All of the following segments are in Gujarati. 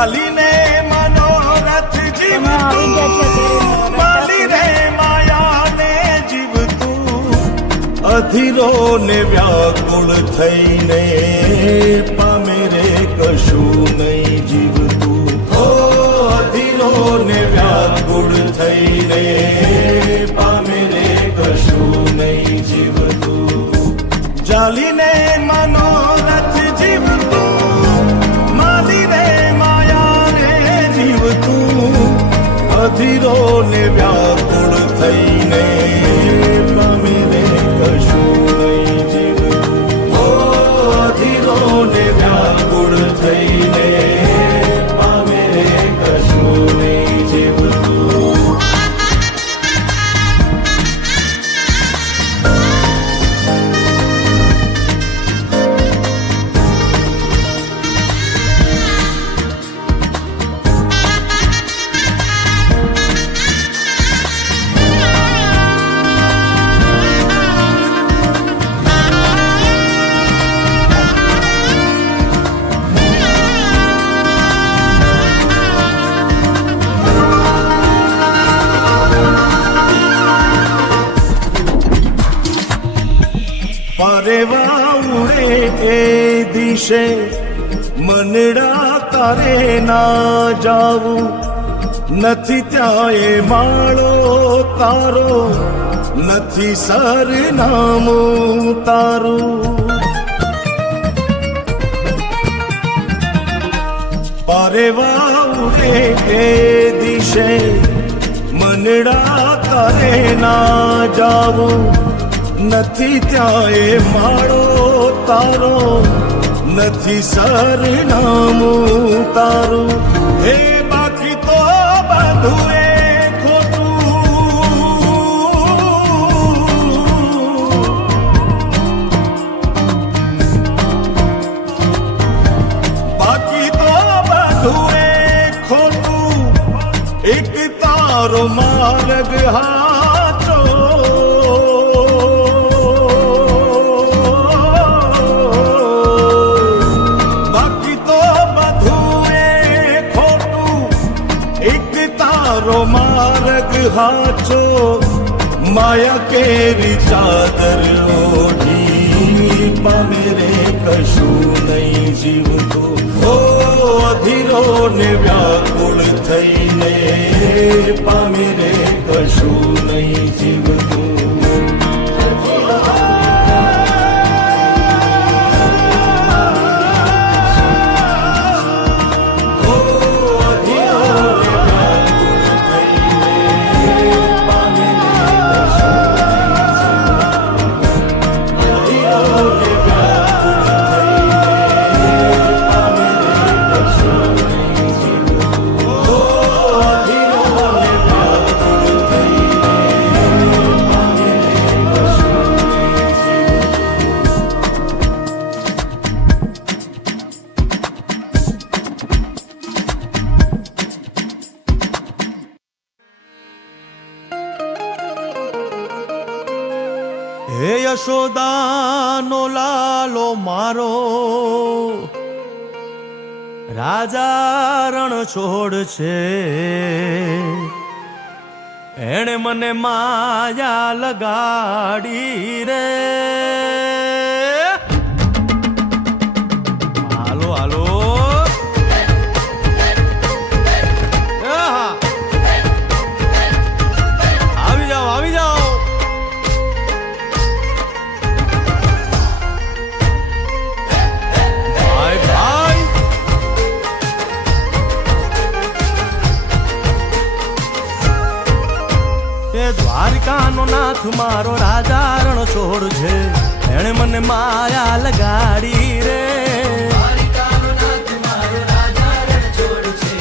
ચાલીને મનોરથ જીવતું માલી રે માયાને જીવતું અધીરો ને વ્યાકુળ થઈને પામે રે કશું નહીં જીવતું ઓ અધીરો ને વ્યાકુળ થઈને પામે રે કશું નહીં જીવતું ચાલીને મનોરથ જીવતું માલી રે માયાને જીવતું અધીરો ને વ્યાકુળ થઈને પામે રે કશું નહીં જીવતું ઓ અધીરો ને વ્યાકુળ થઈને પામે રે કશું નહીં જીવતું પરેવા ઉડે એ દિશે મનડા તારે ના જાવું નથી ત્યાં એ માળો તારો નથી સરનામું તારું પરેવા ઉડે એ દિશે મનડા તારે ના જાવું નથી ત્યાં એ માળો તારો નથી સરનામું તારું હે બાકી તો બધું એ ખોટું બાકી તો બધું એ ખોટું એક તારો માર્ગ હાચો मार्ग हाचो माया केरी चादर ओढ़ी पामे रे कशू नहीं जीवतो ओ अधीरो ने व्याकुल थईने पामे रे कशू नहीं जीवतो હે યશોદાનો લાલો મારો રાજા રણ છોડ છે એણે મને માયા લગાડી રે હાલો હાલો આવી જાઓ આવી જાઓ દ્વારિકાનો નાથ મારો રાજા રણ છોડ છે એણે મને માયા લગાડી રે દ્વારિકાનો નાથ મારો રાજા રણ છોડ છે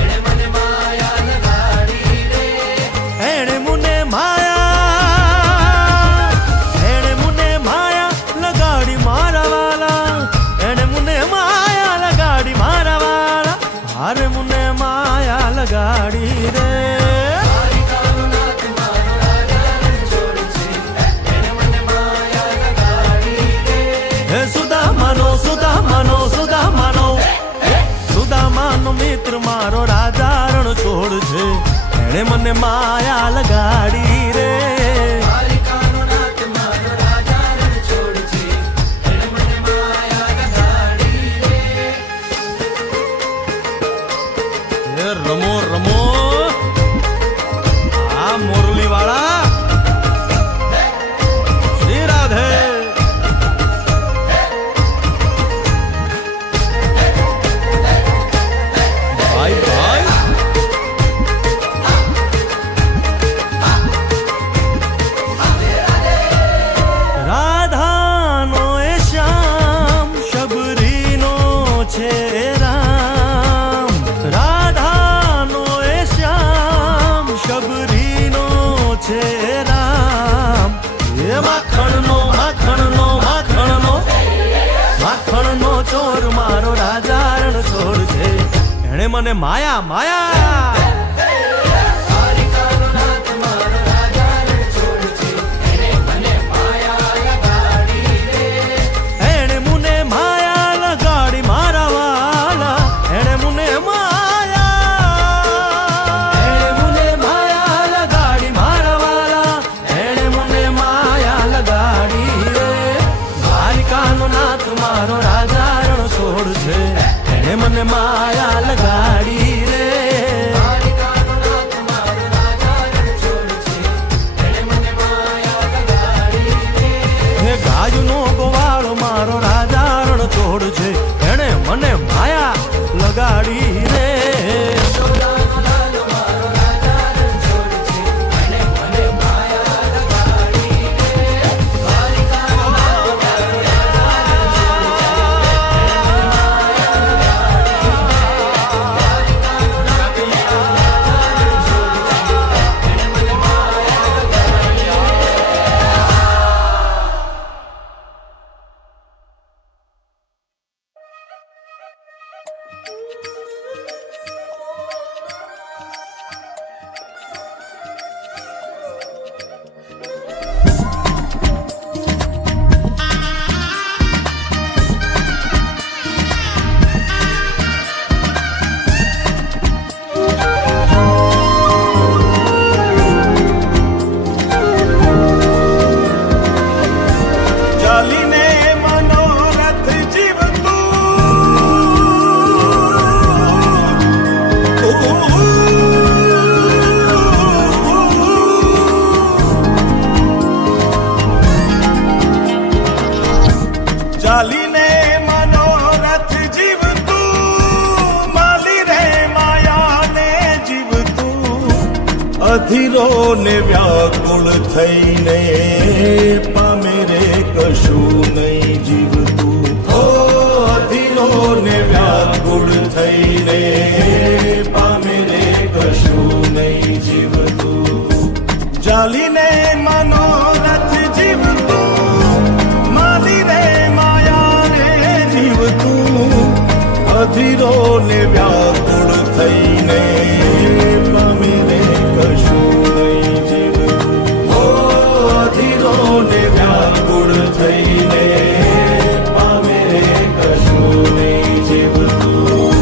એણે મને માયા લગાડી રે એણે મને માયા લગાડી મારા વાલા એણે મને માયા લગાડી મારા વાલા હારે મને માયા લગાડી રે સુદામાનો મિત્ર મારો રાજા રણ છોડ છે, એણે મને માયા લગાડી રે. રમો રમો આ મોરલી વાળા શ્રી રાધે. ભાઈ ભાઈ રાધાનો એ શ્યામ શબરીનો છે રામ. રાધાનો એ શ્યામ શબરીનો છે રામ. એ માખણનો માખણનો માખણનો માખણનો ચોર મારો રાજા રણ છોડ છે, એણે મને માયા માયા. એણે મને માયા લગાડી મારા વાલા, એણે મને માયા. એણે મને માયા લગાડી મારા વાલા, એણે મને માયા લગાડી રે. દ્વારિકાનો નાથ મારો રાજા રણ છોડ છે, એણે મને માયા લગાડી રે. હે ગાયનો ગોવાળો મારો રાજા રણ છોડ છે, એણે મને માયા લગાડી રે. ચાલીને મનોરથ જીવતું, માલી રે માયાને જીવતું, અધીરો ને વ્યાકુળ થઈને પામે રે કશું નહીં જીવતું. ઓ અધીરો ને વ્યાકુળ થઈને પામે રે કશું નહીં જીવતું. ચાલીને મનોરથ જીવતું, માલી રે અધીરો ને વ્યાકુળ થઈને પામે રે કશું નહીં જીવતું. ઓ અધીરો ને વ્યાકુળ થઈને પામે રે કશું નહીં જીવતું.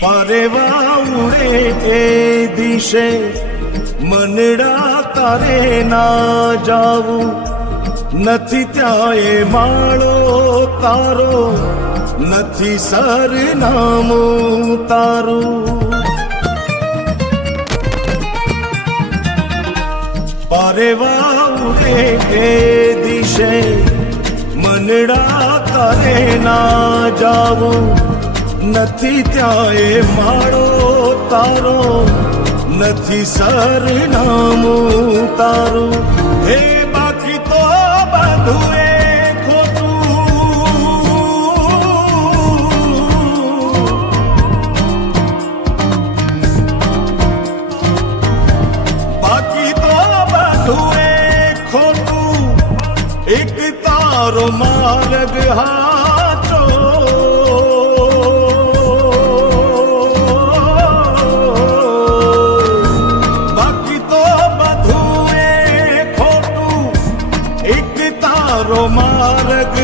પરેવા ઉડે એ દિશે મનડા તારે ના જાવું, નથી ત્યાં એ માળો તારો, નથી સરનામું તારું. પરેવા ઉડે એ દિશે મનડા તારે ના જાવું, નથી ત્યાં એ માળો તારો, નથી સરનામું તારું. હે બાકી તો બધું એ ખોટું,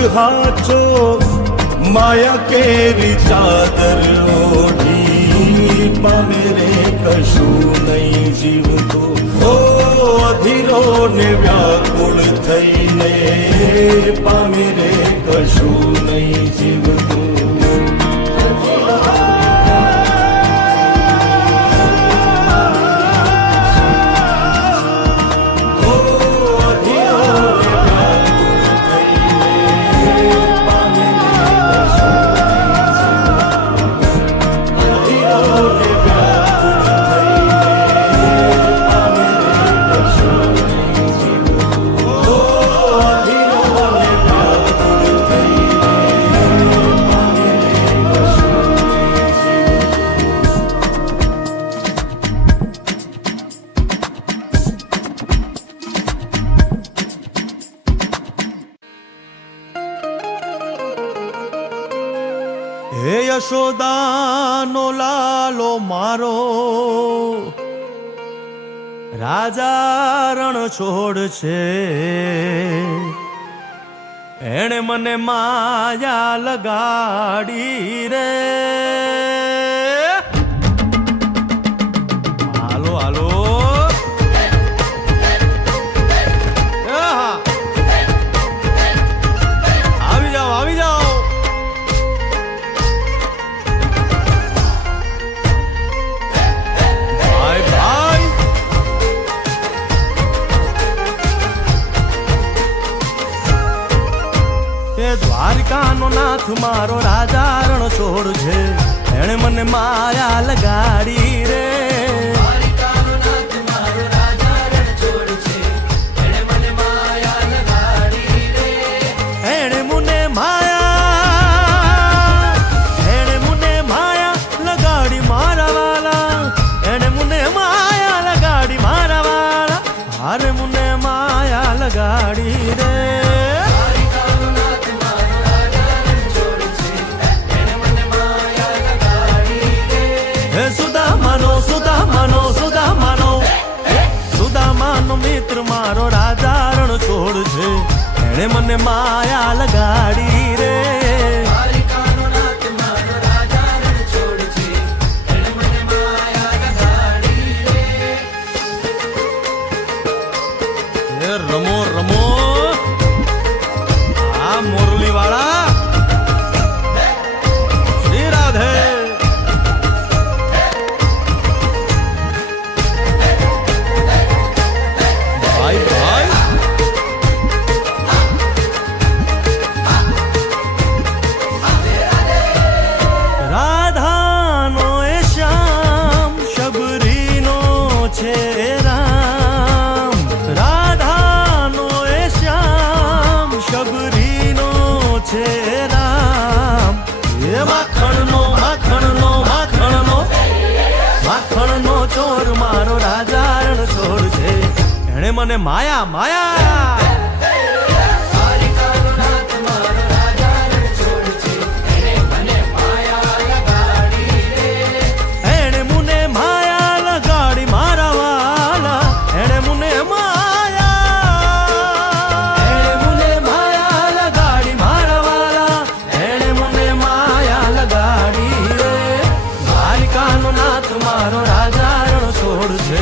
હાચો માયા કેરી ચાદર ઓઢી પામે રે કશું નહીં જીવતો ઓ અધીરો ને વ્યાકુળ થઈને પામે રે કશું નહીં જીવતો હે યશોદાનો લાલો મારો રાજા રણ છોડ છે એણે મને માયા લગાડી રે હાલો હાલો આવી જાઓ આવી જાઓ દ્વારિકાનો નાથ મારો રાજા રણ છોડ છે એણે મને માયા લગાડી રે દ્વારિકાનો નાથ મારો રાજા રણ છોડ છે એણે મને માયા લગાડી રે એણે મને માયા લગાડી મારા વાલા એણે મને માયા લગાડી મારા વાલા હારે મને માયા લગાડી રે સુદામાનો મિત્ર મારો રાજા રણ છોડ છે એણે મને માયા લગાડી રે દ્વારિકાનો નાથ મારો રાજા રણ છોડ છે એણે મને માયા લગાડી રે રમો રમો આ મોરલી વાળા શ્રી રાધે ચોર મારો રાજા રણ છોડ છે એણે મને માયા માયા દ્વારિકાનો નાથ મારો રાજા રણ છોડ છે એણે મને માયા લગાડી રે એણે મને માયા લગાડી મારા વાલા એણે મને માયા લગાડી મારા વાલા એણે મને માયા લગાડી રે દ્વારિકાનો નાથ મારો રાજા છોડ છે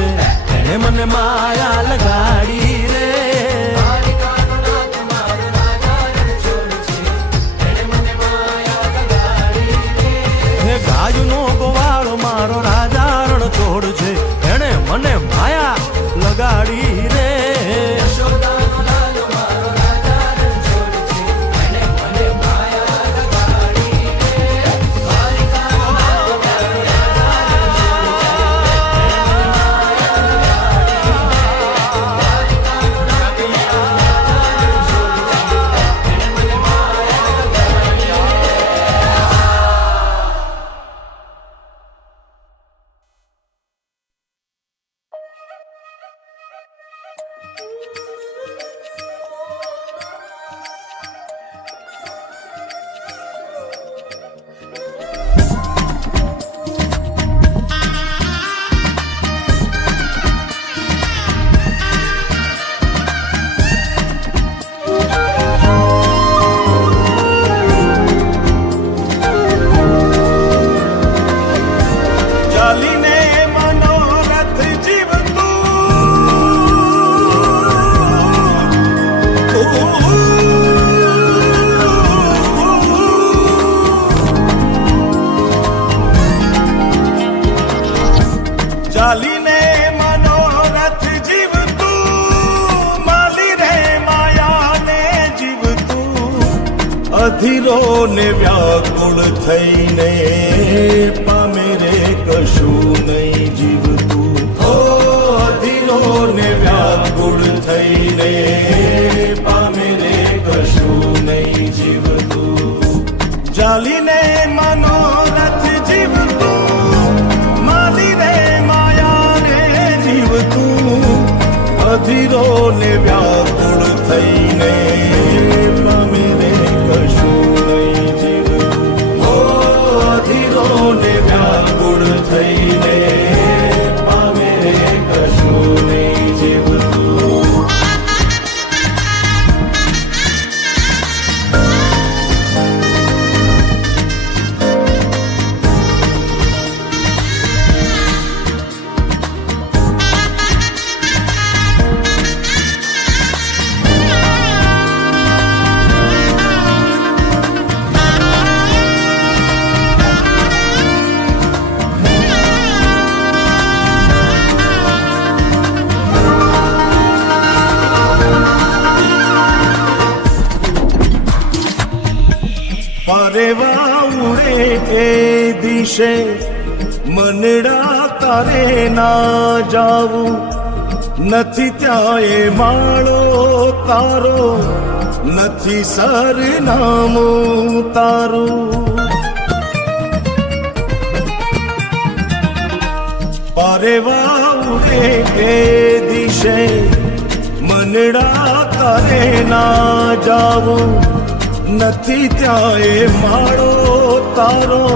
એણે મને માયા લગાડી રે દ્વારિકાનો નાથ મારો રાજા રણ છોડ છે એણે મને માયા લગાડી રે હે ગાયનો ગોવાળો મારો રાજા રણ છોડ છે એણે મને માયા લગાડી રે અધીરો ને વ્યાકુળ થઈને પામે રે કશું નહીં જીવતું. ઓ અધીરો ને વ્યાકુળ થઈને પામે રે કશું નહીં જીવતું. ચાલીને મનોરથ જીવતું, માલીને માયાને જીવતું. અધીરો ને વ્યાકુળ થઈને પામે રે કશું નહીં જીવતું. ઓ અધીરો ને વ્યાકુળ થઈને પામે રે કશું નહીં જીવતું. પરેવા ઉડે એ દિશે મનડા તારે ના જાવું. નથી ત્યાં એ માળો તારો, નથી સરનામું તારું. પરેવા ઉડે એ દિશે મનડા તારે ના જાવું. નથી ત્યાં એ માળો તારો,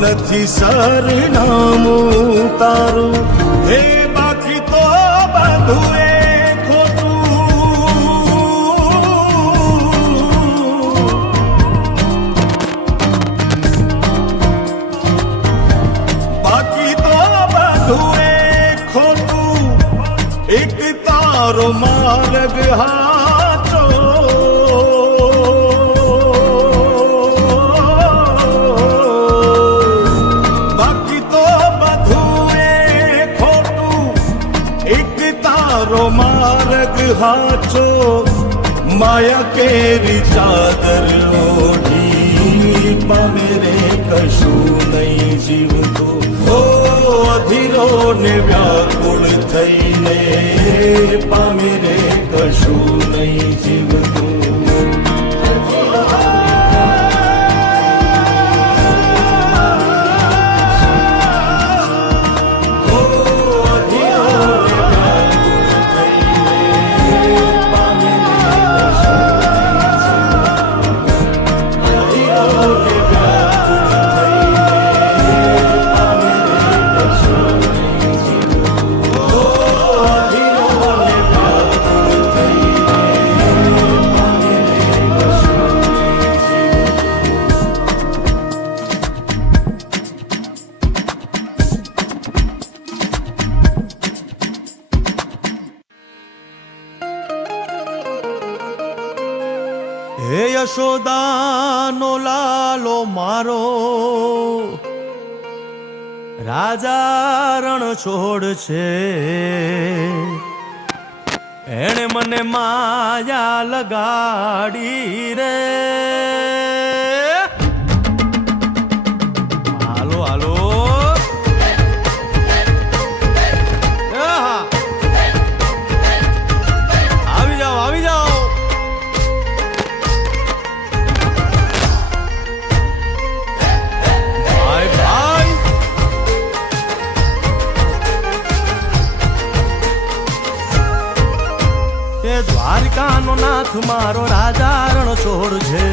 નથી સરનામું તારું. હે બાકી તો બધું એ ખોટું. બાકી તો બધું એ ખોટું. એક તારો માર્ગ હાચો. માર્ગ હાચો માયા કેરી ચાદર ઓઢી પામે રે કશું નહીં જીવતું. ઓ અધીરો ને વ્યાકુળ થઈને પામે રે કશું નહીં જીવતું. હે યશોદાનો લાલો મારો, રાજા રણ છોડ છે. એણે મને માયા લગાડી રે. હાલો હાલો આવી જાઓ આવી જાઓ. દ્વારિકાનો નાથ મારો રાજા રણ છોડ છે.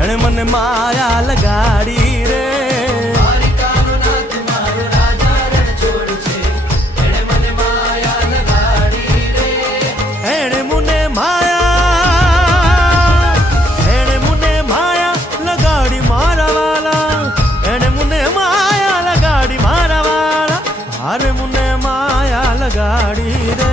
એણે મને માયા લગાડી રે. દ્વારિકાનો નાથ મારો રાજા રણ છોડ છે. એણે મને માયા લગાડી રે. એણે મને માયા લગાડી મારા વાલા. એણે મને માયા લગાડી મારા વાલા. હારે મને માયા લગાડી રે.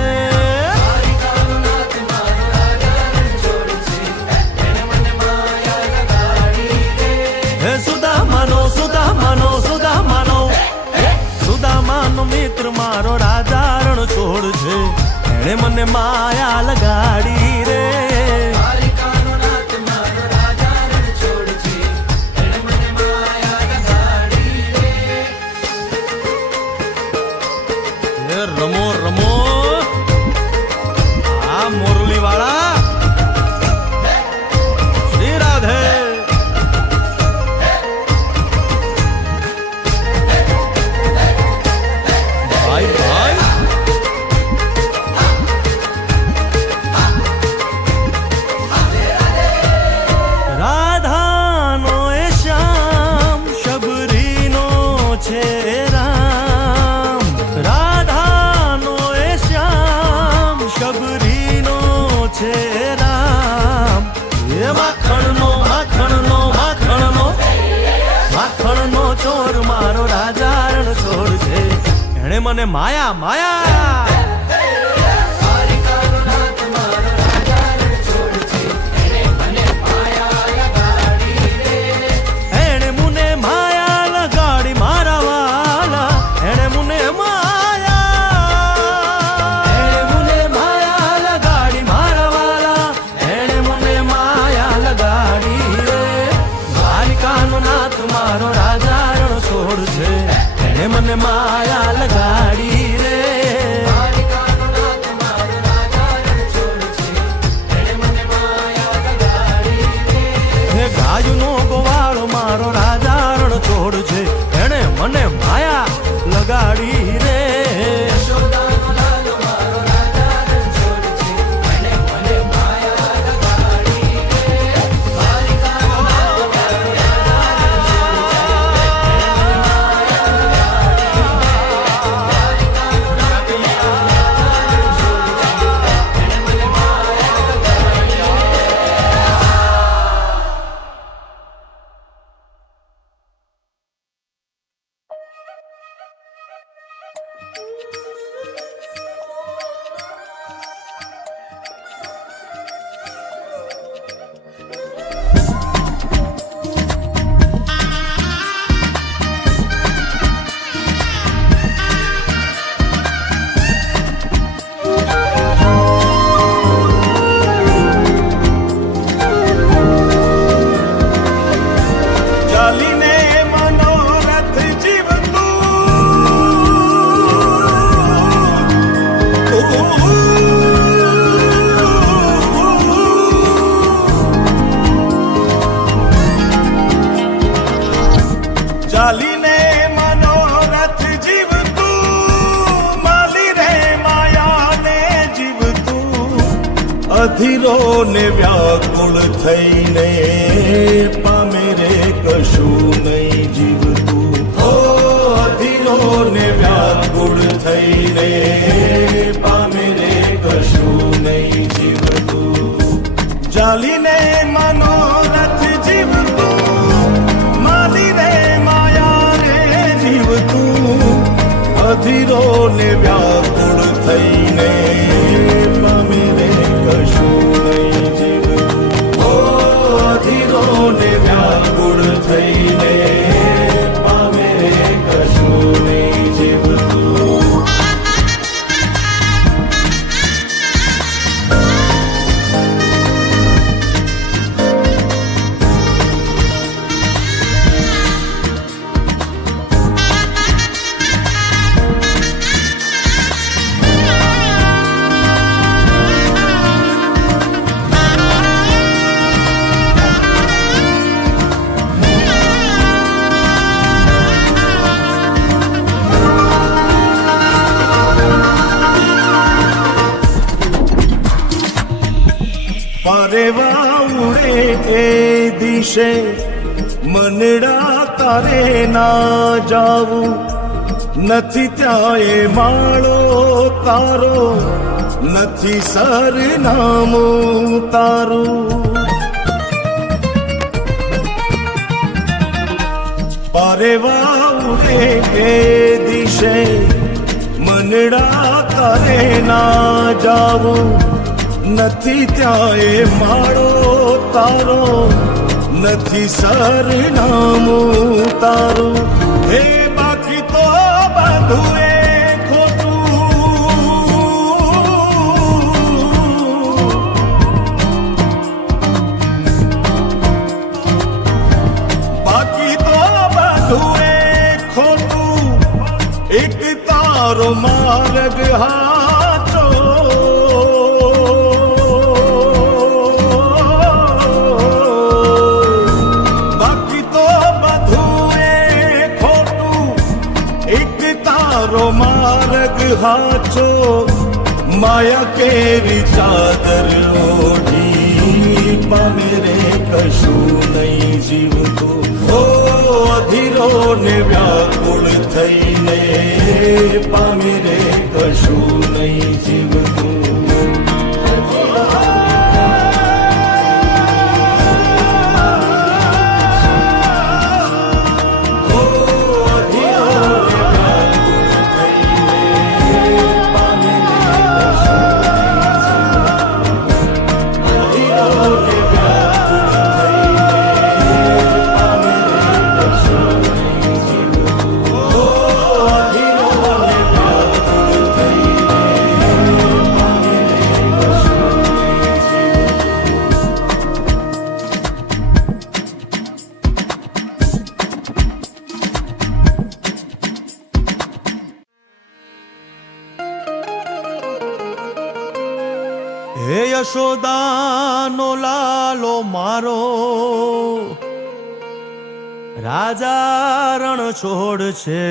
સુદામાનો મિત્ર મારો રાજા રણ છોડ છે. એણે મને માયા લગાડી રે. દ્વારિકાનો નાથ મારો રાજા રણ છોડ મને માયા માયા એણે મને માયા લગાડી મારા વાલા એણે મને માયા લગાડી મારા વાલા એણે મને માયા લગાડી રે દ્વારિકાનો નાથ મારો રાજા રણ છોડ છે એણે મને માયા લગાડી રે ગાયુનો ગોવાળો મારો રાજા રણ છોડ છે એણે મને માયા લગાડી રે ચાલીને મનોરથ જીવતું માલી રે માયાને જીવતું અધીરો ને વ્યાકુળ થઈને પામે રે કશું નહીં જીવતું ઓ અધીરો ને વ્યાકુળ થઈને પામે રે કશું નહીં જીવતું ચાલીને મનોરથ જીવતું માલી રે અધીરો ને વ્યાકુળ થઈને પામે રે કશું નહીં જીવતું ઓ અધીરો ને વ્યાકુળ થઈને પામે રે કશું નહીં જીવતું પરેવા ઉડે એ દિશે મનડા તારે ના જાવું નથી ત્યાં એ માળો તારો નથી સરનામું તારું પરેવા ઉડે એ દિશે મનડા તારે ના જાવું નથી ત્યાં એ માળો તારો નથી સરનામું તારું હે બાકી તો બધું એ ખોટું બાકી તો બધું એ ખોટું એક તારો માર્ગ હાચો માર્ગ હાચો માયા કેરી ચાદર ઓઢી પામે રે કશું નહીં જીવતું ઓ અધીરો ને વ્યાકુળ થઈને પામે રે કશું નહીં જીવતું ઓ અધીરો ને વ્યાકુળ થઈને યશોદાનો લાલો મારો રાજા રણ છોડ છે,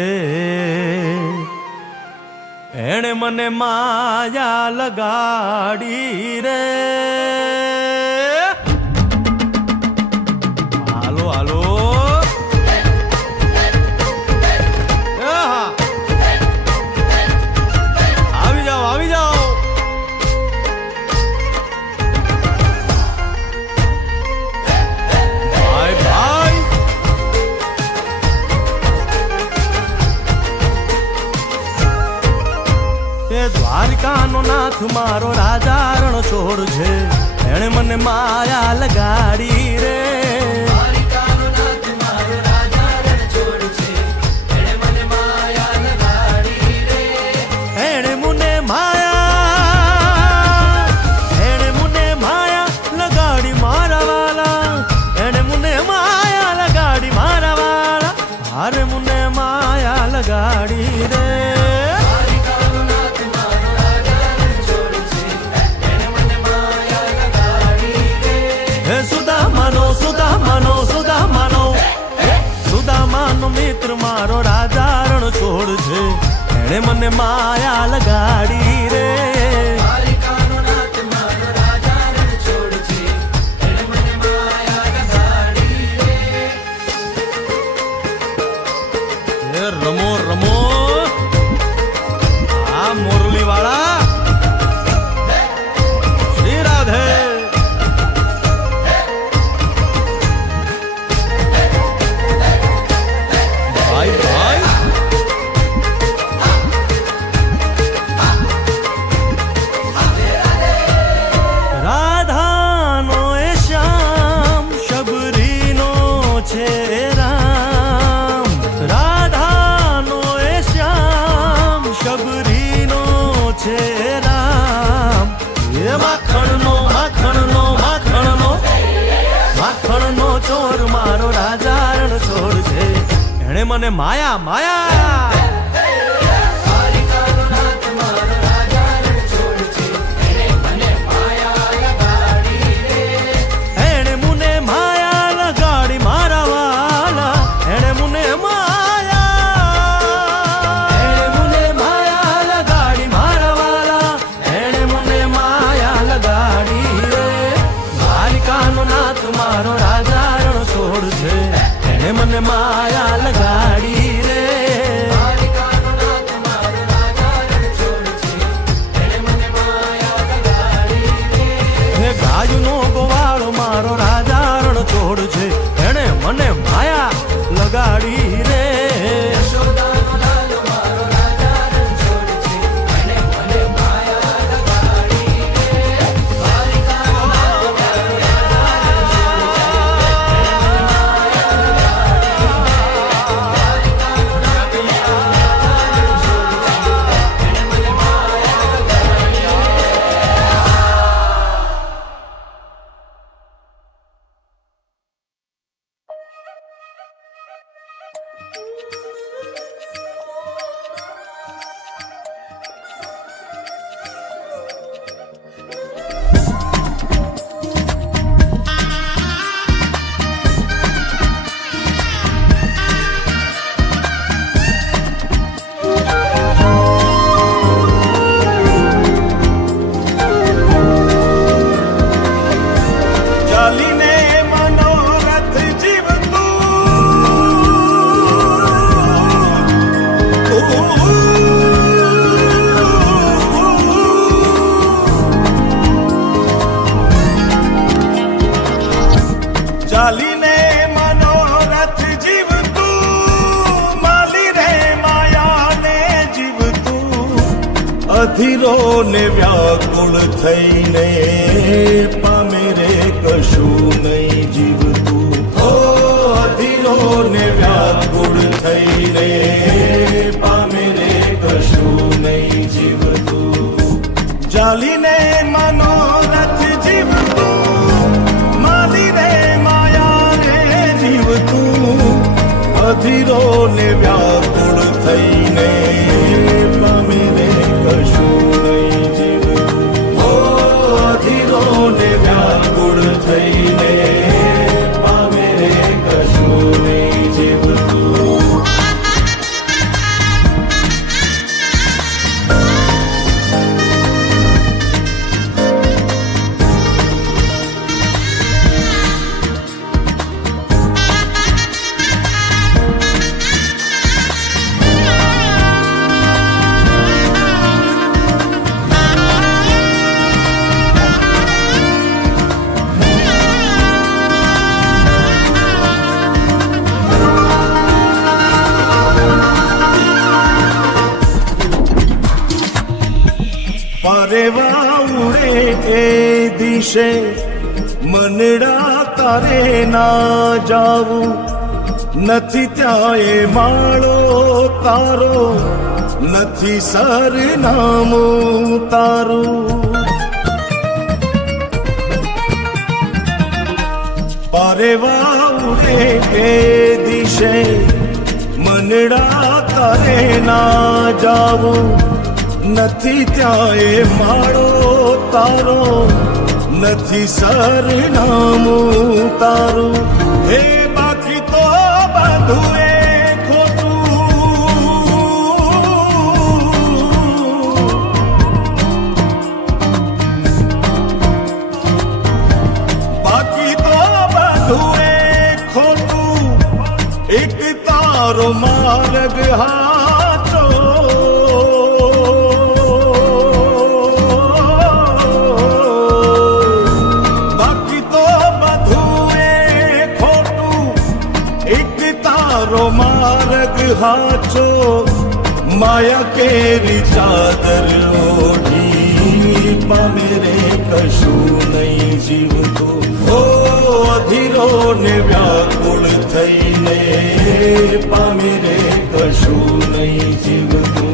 એણે મને માયા લગાડી રે. હાલો હાલો આવી જાઓ આવી જાઓ. ભાઈ ભાઈ એ દ્વારકાનો નાથ મારો રાજા રણ છોડ છે, એણે મને માયા લગાડી રે. એણે મને માયા લગાડી મારા વાલા, એણે મને માયા લગાડી મારા વાલા, હારે મને માયા લગાડી રે. સુદામાનો મિત્ર મારો રાજા રણ છોડ છે, એણે મને માયા લગાડી રે. રમો રમો આ મોરલી વાળા શ્રી રાધે. ભાઈ ભાઈ રાધાનો એ શ્યામ શબરીનો છે રામ, રાધાનો એ શ્યામ શબરીનો છે રામ. એ માખણનો માખણનો માખણનો માખણનો ચોર મારો રાજા રણ છોડ છે, એણે મને માયા માયા. એણે મને માયા લગાડી મારા વાલા, એણે મને માયા લગાડી મારા વાલા, એણે મને માયા લગાડી રે. દ્વારિકાનો નાથ મારો રાજા રણ છોડ છે, એણે મને માયા લગાડી રે. હે ગાયનો ગોવાળો મારો રાજા રણ છોડ છે, એણે મને માયા લગાડી રે. ચાલીને મનોરથ જીવતું, માલી રે માયાને જીવતું, અધીરો ને વ્યાકુળ થઈને પામે રે કશું નહીં જીવતું. ઓ અધીરો ને વ્યાકુળ થઈને પામે રે કશું નહીં જીવતું. ચાલીને મનોરથ જીવતું, માલી રે અધીરો ને વ્યાકુળ થઈને પામે રે કશું નહીં જીવતું. ઓ અધીરો પારેવા ઉડે એ દિશે મનડા તારે ના જાવું નથી ત્યાં એ માળો તારો નથી સરનામું તારું પારેવા ઉડે એ દિશે મનડા તારે ના જાવું નથી ત્યાં એ માળો તારો નથી સરનામું તારું હે બાકી તો બધું એ ખોટું બાકી તો બધું એ ખોટું એક તારો માર્ગ હાચો मार्ग हाचो माया केरी चादर ओढ़ी मेरे कशु नहीं जीवतो हो अधीरो ने व्याकुल थईने मेरे कशु नहीं जीवतो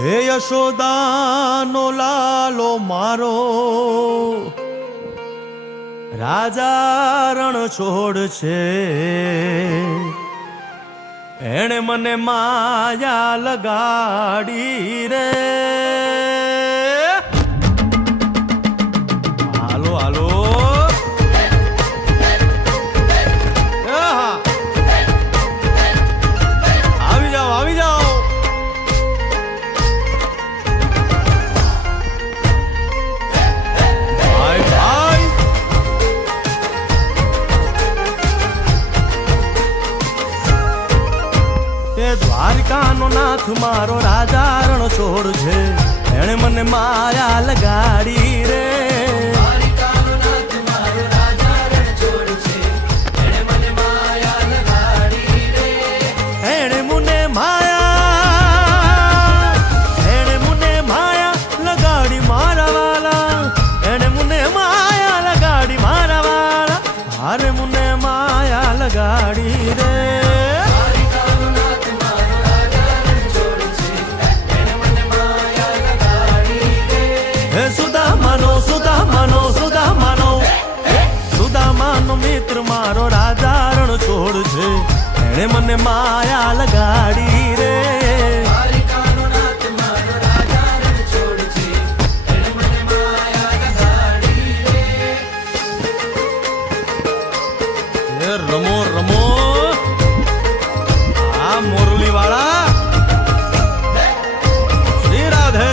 હે યશોદાનો લાલો મારો રાજા રણ છોડ છે એણે મને માયા લગાડી રે હાલો હાલો આવી જાઓ આવી જાઓ દ્વારિકાનો નાથ મારો રાજા રણ છોડ છે એણે મને માયા લગાડી રે દ્વારિકાનો નાથ મારો રાજા રણ છોડ છે એણે મને માયા લગાડી રે એણે મને માયા લગાડી મારા વાલા એણે મને માયા લગાડી મારા વાલા હારે મને માયા લગાડી રે સુદામાનો મિત્ર મારો રાજા રણ છોડ છે એણે મને માયા લગાડી રે દ્વારિકાનો નાથ મારો રાજા રણ છોડ છે એણે મને માયા લગાડી રે રમો રમો આ મોરલી વાળા શ્રી રાધે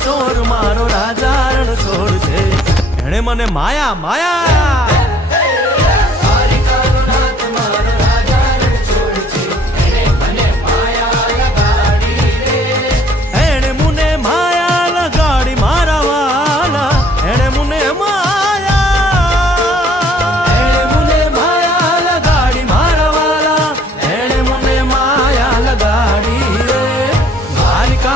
ચોર મારો રાજા રણ છોડ છે એણે મને માયા માયા દ્વારિકાનો નાથ મારો રાજા રણ છોડ છે એણે મને માયા લગાડી રે એણે મને માયા લગાડી મારા વાલા એણે મને માયા લગાડી મારા વાલા એણે મને માયા લગાડી રે દ્વારિકા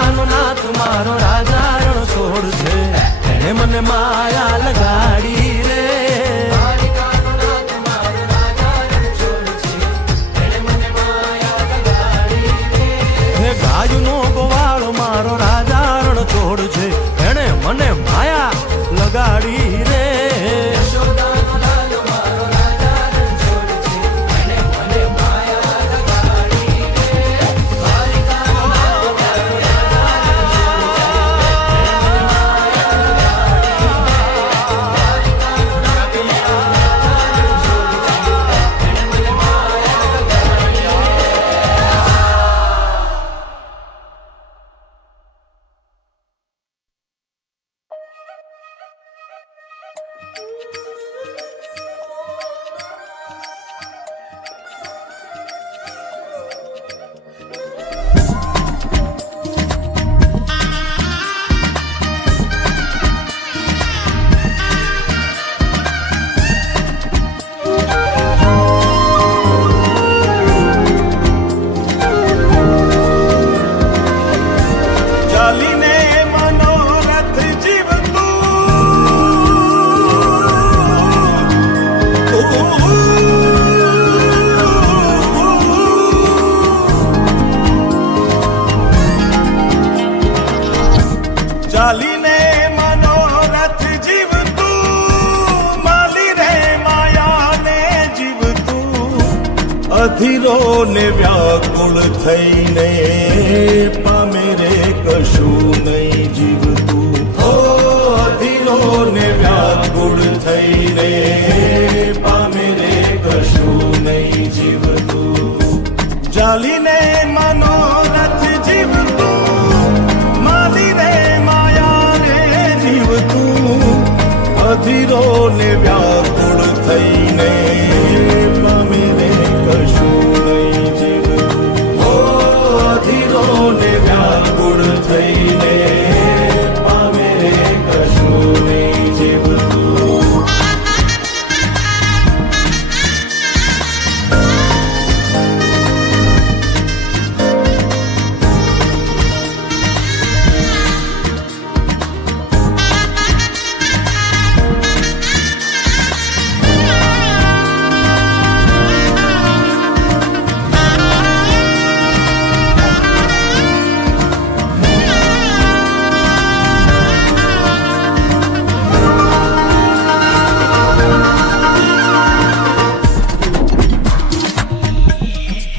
ચાલીને મનોરથ જીવતું, માલી રે માયાને જીવતું, અધીરો ને વ્યાકુળ થઈને પામે રે કશું નહીં જીવતું. ઓ અધીરો ને વ્યાકુળ થઈને પામે રે કશું નહીં જીવતું. ચાલીને મનોરથ જીવતું, માલી રે માયાને જીવતું, અધીરો ને વ્યાકુળ થઈને પામે રે કશું નહીં જીવતું. ઓ અધીરો ને વ્યાકુળ થઈને પામે રે કશું નહીં જીવતું.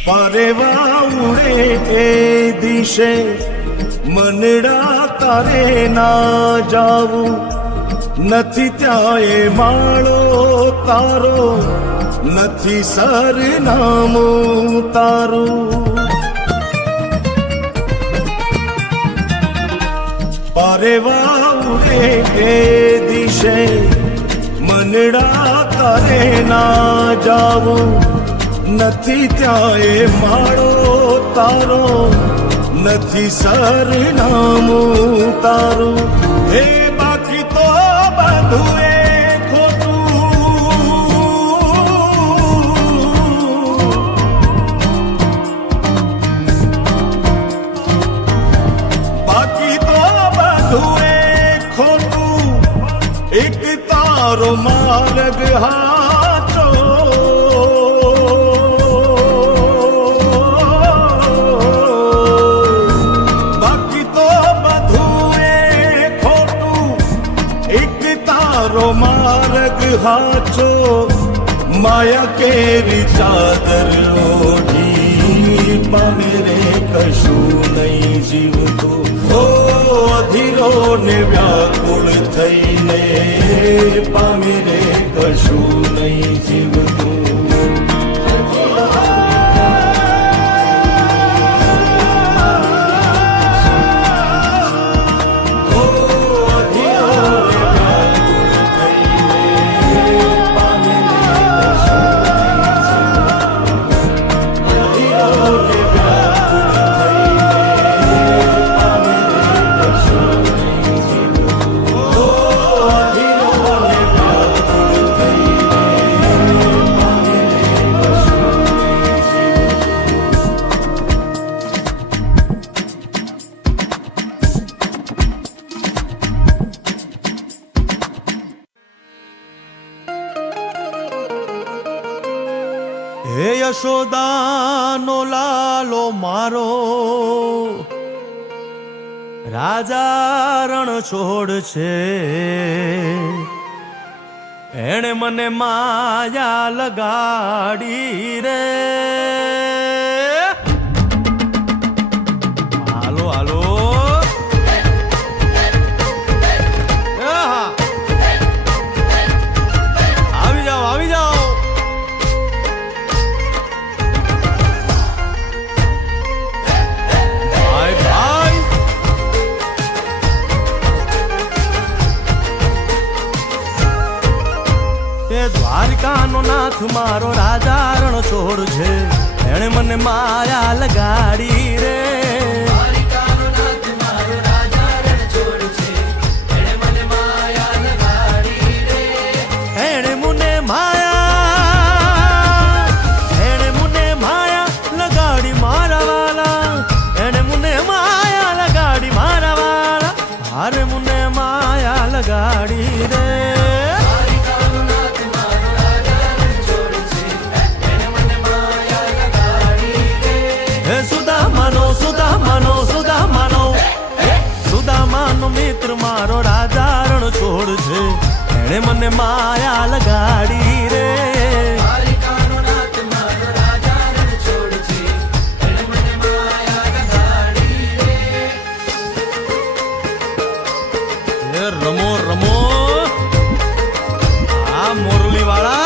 પરેવા ઉડે એ દિશે મનડા તારે ના જાવું, નથી ત્યાં એ માળો તારો, નથી સરનામું તારું. પરેવા ઉડે એ દિશે મનડા તારે ના જાવું, નથી ત્યાં એ માળો તારો, નથી સરનામું તારું. હે બાકી તો બધું એ ખોટું, બાકી તો બધું એ ખોટું, એક તારો માર્ગ હાચો. માર્ગ હાચો, માયા કેરી ચાદર ઓઢી પામે રે કશું નહીં જીવતું. ઓ અધીરો ને વ્યાકુળ થઈને પામે રે કશું નહીં જીવતું. હે યશોદાનો લાલો મારો, રાજા રણ છોડ છે, એણે મને માયા લગાડી રે. હાલો હાલો આવી જાઓ આવી જાઓ. દ્વારિકાનો નાથ મારો રાજા રણ છોડ છે, એણે મને માયા લગાડી રે. દ્વારિકાનો નાથ મારો રાજા રણ છોડ છે, એણે મને માયા લગાડી રે. એણે મને માયા લગાડી મારા વાલા, એણે મને માયા લગાડી મારા વાલા, હારે મને માયા લગાડી રે. મને માયા લગાડી રે. એ રમો રમો આ મોરલી વાળા